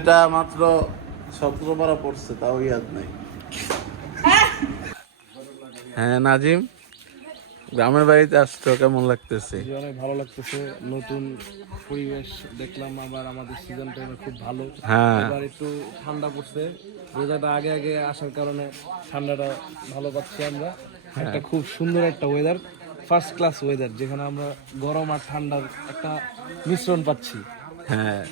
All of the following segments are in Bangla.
এটা মাত্র 17 পারা পড়ছে, তাও ইয়াদ নাই। হ্যাঁ নাজিম, গ্রামের বাড়িতে আসছো, কেমন লাগতেছে? অনেক ভালো লাগতেছে, নতুন পরিবেশ দেখলাম। আবার আমাদের সিজনটা খুব ভালো। হ্যাঁ এবার একটু ঠান্ডা পড়ছে, ওয়েদারটা আগে আগে আসার কারণে ঠান্ডাটা ভালো পাচ্ছি আমরা। একটা খুব সুন্দর একটা ওয়েদার, ফার্স্ট ক্লাস ওয়েদার, যেখানে আমরা গরম আর ঠান্ডার একটা মিশ্রণ পাচ্ছি। হ্যাঁ,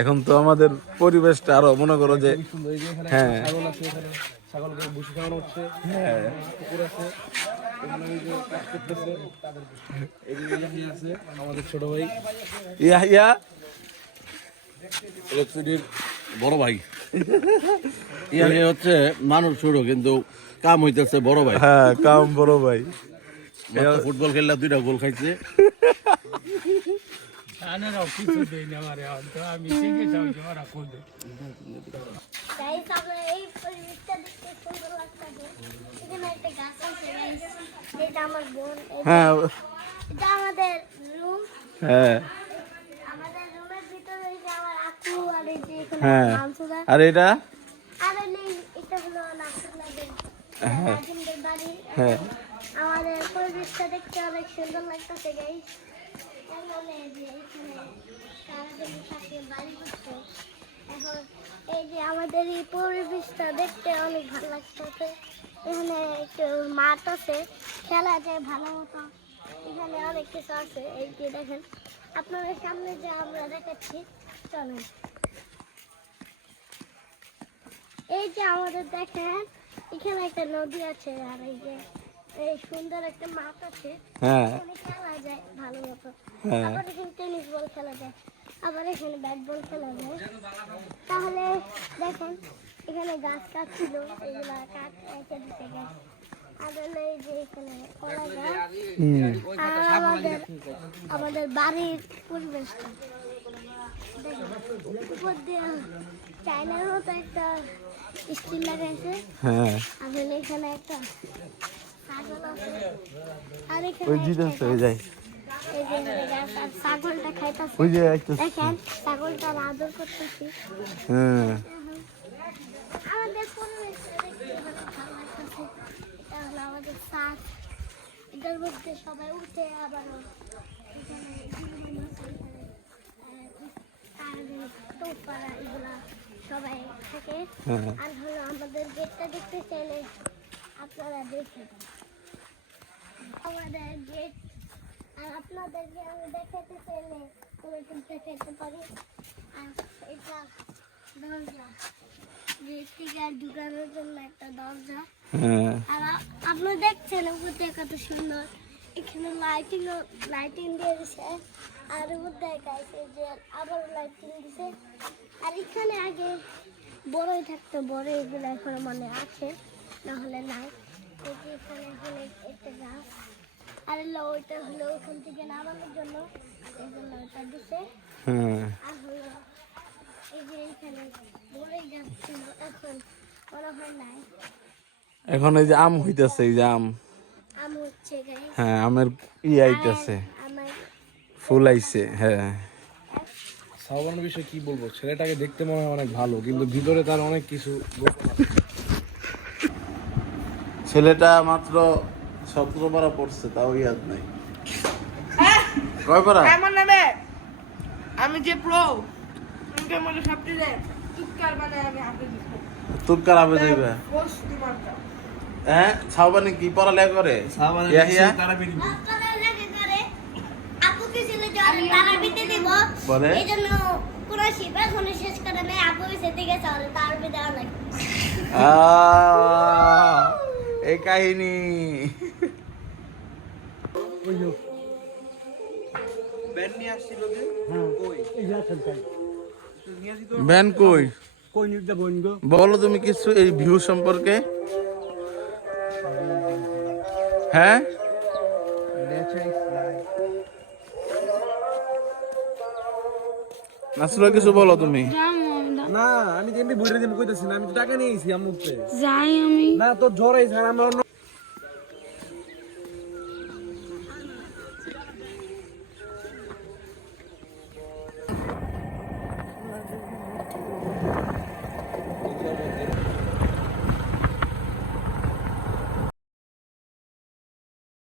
এখন তো আমাদের পরিবেশটা আরো মনে করো যে খুবই সুন্দর। এই যে এখানে হ্যাঁ। একটা ছাগল আছে, এখানে ছাগলকে ভুসি খাওয়ানো হচ্ছে। হ্যাঁ পুকুর আছে, এখানে এই যে কাজ করতেছে, এই যে ইয়াহিয়া আছে আমাদের ছোট ভাই। ইয়াহিয়া ইলেকট্রিসিটির বড় ভাই। ইয়াকে হচ্ছে মানুষ ছোট কিন্তু কাম হইতেছে বড় ভাই। হ্যাঁ, কাম বড় ভাই। মাত্র ফুটবল খেললে 2টা গোল খাইছে। গাইস আমরা এই পরিবেশটা দেখতে সুন্দর লাগতেছে। এখানে একটা গাছ আছে গাইস, এটা আমার বোন, হ্যাঁ এটা আমাদের রুম। হ্যাঁ আমাদের রুমের ভিতরে এই যে আমার আপু আর এই যে এখানে হ্যাঁ। মামসুদা আর এটা আর এই এটা হলো নাসিরুল্লাহদের নাজিমদের বাড়ি। হ্যাঁ আমাদের পরিবেশটা দেখতে অনেক সুন্দর লাগতেছে গাইস। এখানে এই যে এখানে সারাদিন থাকে বাড়ি করতে। এখন এই যে আমাদের এই পরিবেশটা দেখতে অনেক ভালো লাগতেছে। এখানে একটু মাঠ আছে, খেলা যায় ভালো মতো। এখানে অনেক কিছু আছে, এই যে দেখেন আপনাদের সামনে যে আমরা দেখাচ্ছি, চলেন। এই যে আমাদের দেখেন এখানে একটা নদী আছে, আর এই যে এই সুন্দর একটা মাঠ আছে, হ্যাঁ এখানে খেলা যায় ভালো মতো। হ্যাঁ। আবার এখানে টেনিস বল খেলা যায়, আবার এখানে ব্যাট বল খেলা যায়। তাহলে দেখেন এখানে গাছ কাট ছিল, এগুলা কাট রেখে দিতে গাছ। আর হলো এই যে এখানে কলা গাছ। আর আমাদের বাড়ির পরিবেশটা দেখেন, উপর দিয়ে চায়নার মতো একটা স্টিল লাগাইছে। হ্যাঁ আর হলো এখানে একটা ছাগল আছে, আর এখানে ওই একটা জিনিস হয়ে গাছ। যায়, এই যে এখানে গাছ, আর ছাগলটা খাইতেছে। ওই যে একটা দেখেন ছাগলটার আদর করতেছি। হ্যাঁ আমাদের পরিবেশটা দেখতে অনেক ভালো লাগতেছে। এটা হলো আমাদের ছাদ, এটার মধ্যে সবাই উঠে, আবার এখানে বিভিন্ন আছে, টোপারা এগুলা সবাই থাকে। হ্যাঁ। আর হলো আমাদের গেটটা দেখতে চাইলে আপনারা দেখেন আমাদের গেট। আর আপনাদেরকে আমি দেখাতে চাইলে ওরকম দেখাতে পারি। আর এটা দরজা, গেট থেকে আর ঢুকানোর জন্য একটা দরজা। হ্যাঁ আর আপনি দেখছেন উপর থেকে কত সুন্দর, এখানে লাইটিং দিয়ে দিছে। আর উপর দেখাইছে যে আবার লাইটিং দিছে। আর এখানে আগে বড়ই থাকতো, বড় এগুলো এখন মানে আছে, নাহলে নাই। এই যে এখানে হলো একটা গাছ, আর হলো ওইটা হলো ওখান থেকে নামানোর জন্য, এই জন্য ওইটা দিছে। হ্যাঁ আর হলো এই যে এখানে বড়ই গাছ ছিল, এখন মনে হয় নাই। এখন এই যে আম হইতেছে, এই যে আম, আম হচ্ছে গাইস, হ্যাঁ আমের আইতেছে, আমার ফুল আইছে। হ্যাঁ সাওবানের বিষয়ে কি বলবো, ছেলেটাকে দেখতে মনে হয় অনেক ভালো, কিন্তু ভিতরে তার অনেক কিছু গোপন আছে। ছেলেটা মাত্র 17 পারা পড়ছে, তাও ইয়াদ নাই। কয় পারা? আমার নামে আমি যে প্রো তোমাকে মনে সবচেয়ে দেয় চিৎকার মানে আমি হাতে দিচ্ছি তোর কার আবে যাইবা? পোষ দিমানটা হ্যাঁ, ছাওবানি কি পড়ালেখা করে? ইয়াহিয়া আপনারা লাগে করে আপুকে ছেলে যারা তারাবিতে দেব, বলে? এইজন্য পুরো শিবা শুনে শেষ করে নাই, আপু সেতে গেছে আর তারবি দেওয়া লাগে। এই কাহিনী। ব্যান কই? বলো তুমি কিছু এই ভিউ সম্পর্কে। হ্যাঁ নাসরুল, কিছু বলো তুমি। না আমি তো এমনি বইটা দিয়ে কইতেছি না, আমি তো টাকা নিয়েছি আমার যাই আমি না, তোর জ্বর আইছে, আর আমরা অন্য